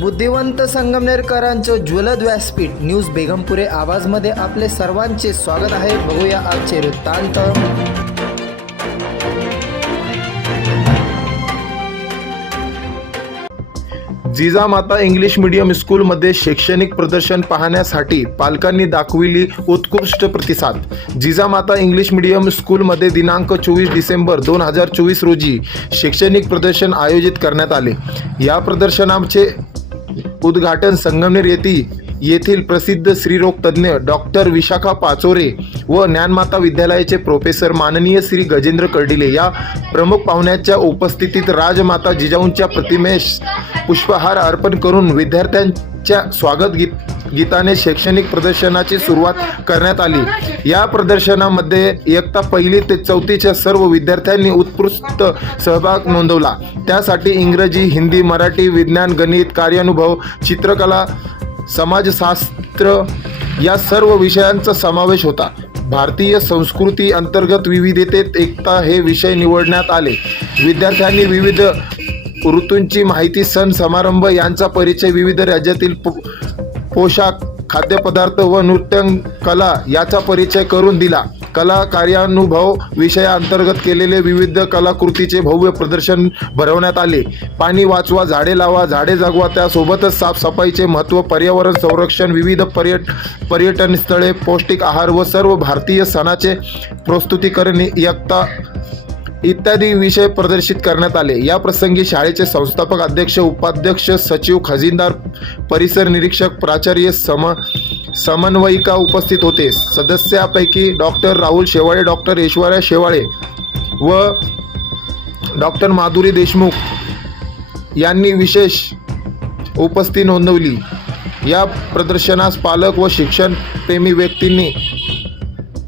बुद्धिवंत संगमनेरकरांचं ज्वलद व्यासपीठ न्यूज बेगमपुरे आवाजमध्ये आपले सर्वांचे स्वागत आहे. बघूया आजचे वृत्तांत. जिजामाता इंग्लिश मीडियम स्कूलमध्ये शैक्षणिक प्रदर्शन पाहण्यासाठी पालकांनी दाखविली उत्कृष्ट प्रतिसाद. जिजामाता इंग्लिश मीडियम स्कूलमध्ये दिनांक चोवीस डिसेंबर दोन हजार चोवीस रोजी शैक्षणिक प्रदर्शन आयोजित करण्यात आले. या प्रदर्शनाचे उद्घाटन संगमनेर येथील येथील प्रसिद्ध स्त्रीरोग तज्ज्ञ डॉक्टर विशाखा पाचोरे व ज्ञानमाता विद्यालयाचे प्रोफेसर माननीय श्री गजेंद्र कर्डिले या प्रमुख पाहुण्याच्या उपस्थितीत राजमाता जिजाऊंच्या प्रतिमेस पुष्पहार अर्पण करून विद्यार्थ्यांच्या स्वागत गीत गीताने शैक्षणिक प्रदर्शनाची सुरुवात करण्यात आली. या प्रदर्शनामध्ये एकता पहिली ते चौथीच्या सर्व विद्यार्थ्यांनी उत्कृष्ट सहभाग नोंदवला. त्यासाठी इंग्रजी हिंदी मराठी विज्ञान गणित कार्यानुभव चित्रकला समाजशास्त्र या सर्व विषयांचा समावेश होता. भारतीय संस्कृती अंतर्गत विविधतेत एकता हे विषय निवडण्यात आले. विद्यार्थ्यांनी विविध ऋतूंची माहिती सण समारंभ यांचा परिचय विविध राज्यातील पोशाख खाद्यपदार्थ व नृत्य कला याचा परिचय करून दिला. कला कार्यानुभव विषयाअंतर्गत केलेले विविध कलाकृतीचे भव्य प्रदर्शन भरवण्यात आले. पाणी वाचवा झाडे लावा झाडे जगवा त्यासोबतच साफसफाईचे महत्त्व पर्यावरण संरक्षण विविध पर्यट पर्यटन स्थळे पौष्टिक आहार व सर्व भारतीय सणाचे प्रस्तुतीकरण एकता इत्यादी विषय प्रदर्शित करण्यात आले. या प्रसंगी शाळेचे संस्थापक अध्यक्ष उपाध्यक्ष सचिव खजिनदार परिसर निरीक्षक प्राचार्य सम समन्वयिका उपस्थित होते. सदस्यापैकी डॉक्टर राहुल शेवाळे डॉक्टर ऐश्वर्या शेवाळे व डॉक्टर माधुरी देशमुख यांनी विशेष उपस्थिती नोंदवली. या प्रदर्शनास पालक व शिक्षणप्रेमी व्यक्तींनी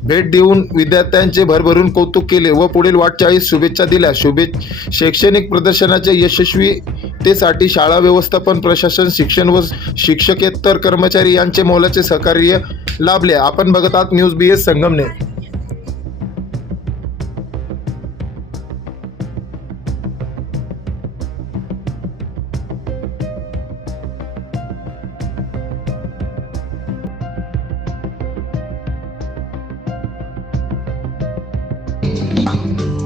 भेट देऊन विद्यार्थ्यांचे भरभरून कौतुक केले व पुढील वाटचाळीस शुभेच्छा दिल्या. शुभे शैक्षणिक प्रदर्शनाच्या यशस्वीतेसाठी शाळा व्यवस्थापन प्रशासन शिक्षण व शिक्षकेतर कर्मचारी यांचे मोलाचे सहकार्य लाभले. आपण बघत आहात news B S Sangamner. Bye.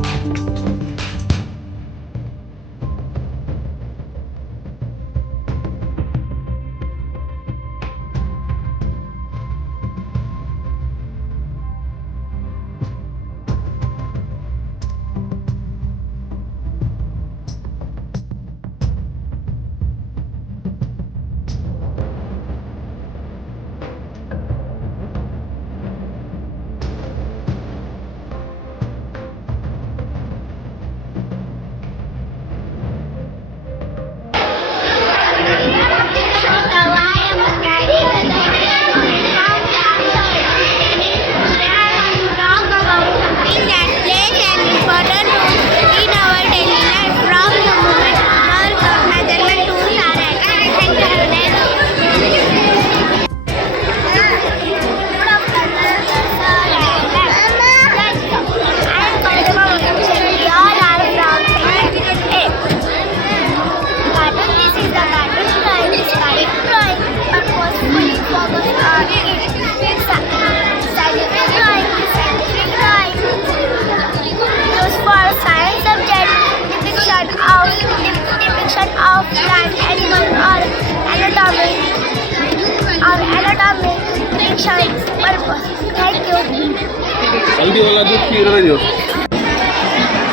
Of plant, animal or anatomy or anatomy function, purpose. Thank you. अगदी मला की पिरलं दिवस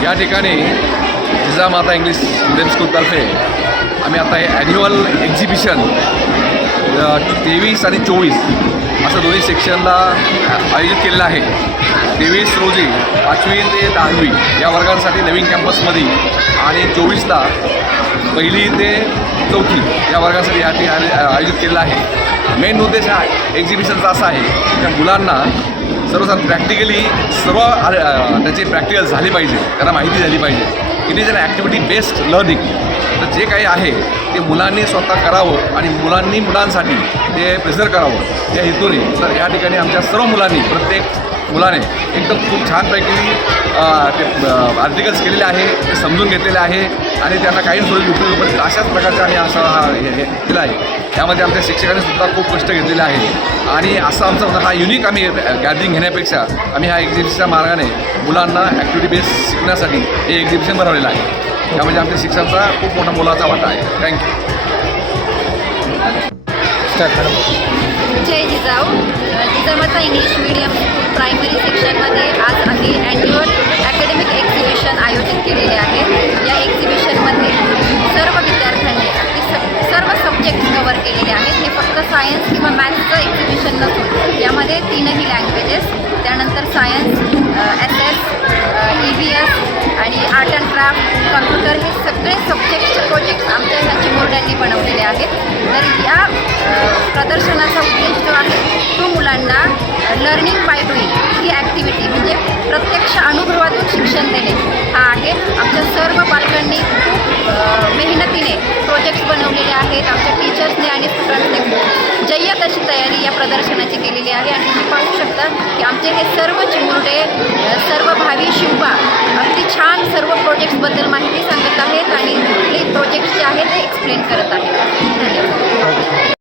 या ठिकाणी जिजामाता इंग्लिश मिडियम स्कूलतर्फे आम्ही आता हे ॲन्युअल एक्झिबिशन तेवीस आणि चोवीस असं दोन्ही सेक्शनला आयोजित केलेलं आहे. तेवीस रोजी पाचवी ते दहावी या वर्गांसाठी नवीन कॅम्पसमध्ये आणि चोवीसला पहिली ते चौथी या वर्गासाठी या ठिकाणी आयोजित केलेलं आहे. मेन उद्देश हा एक्झिबिशनचा असा आहे त्या मुलांना सर्वसाधारण प्रॅक्टिकली सर्व त्याची प्रॅक्टिकल झाली पाहिजे. त्यांना माहिती झाली पाहिजे. It is an activity based learning तर जे काही आहे ते मुलांनी स्वतः करावं आणि मुलांनी मुलांसाठी ते प्रिझर्व करावं. या हेतूने तर या ठिकाणी आमच्या सर्व मुलांनी प्रत्येक मुलाने एकदम खूप छानपैकी ते आर्टिकल्स केलेले आहे ते समजून घेतलेले आहे आणि त्यांना काही थोडी उपयोग पडतील अशाच प्रकारचा आम्ही असा हा हे केला आहे. त्यामध्ये आमच्या शिक्षकांनी सुद्धा खूप कष्ट घेतलेले आहे. आणि असं आमचा म्हणजे हा युनिक आम्ही गॅदरिंग घेण्यापेक्षा आम्ही ह्या एक्झिबिशनच्या मार्गाने मुलांना ॲक्टिव्हिटी बेस शिकण्यासाठी हे एक्झिबिशन भरवलेलं आहे. त्यामध्ये आमच्या शिक्षणाचा खूप मोठा मोलाचा वाटा आहे. थँक्यू जय Jijau. Jijamata English medium school primary सेक्शनमध्ये आज आम्ही ॲन्युअल अकॅडमिक एक्झिबिशन आयोजित केलेले आहे. या एक्झिबिशनमध्ये सर्व विद्यार्थ्यांनी सर्व सब्जेक्ट कवर केलेले आहेत. हे फक्त सायन्स किंवा मॅथ्सचं एक्झिबिशन नसून यामध्ये तीनही लँग्वेजेस त्यानंतर science S S E V S आणि आर्ट अँड क्राफ्ट कम्प्युटर हे सगळे सब्जेक्टचे प्रोजेक्ट्स आमच्या ह्या चिमुरड्यांनी बनवलेले आहेत. तर या प्रदर्शनाचा उद्देश जो आहे तो मुलांना लर्निंग बाय डुईंग ही ॲक्टिव्हिटी म्हणजे प्रत्यक्ष अनुभवातून शिक्षण देणे. हा आहे आमच्या सर्व पालकांनी खूप मेहनतीने प्रोजेक्ट्स बनवलेले आहेत. आमच्या टीचर्सने आणि स्टुडंट्सने खूप जय्यत अशी तयारी या प्रदर्शनाची केलेली आहे. आणि तुम्ही पाहू शकता की आमचे हे सर्व चिमुरडे सर्व भावी शिवबा प्रोजेक्टबद्दल माहिती सांगत आहेत आणि कुठले प्रोजेक्ट जे आहेत ते एक्सप्लेन करत आहेत. धन्यवाद.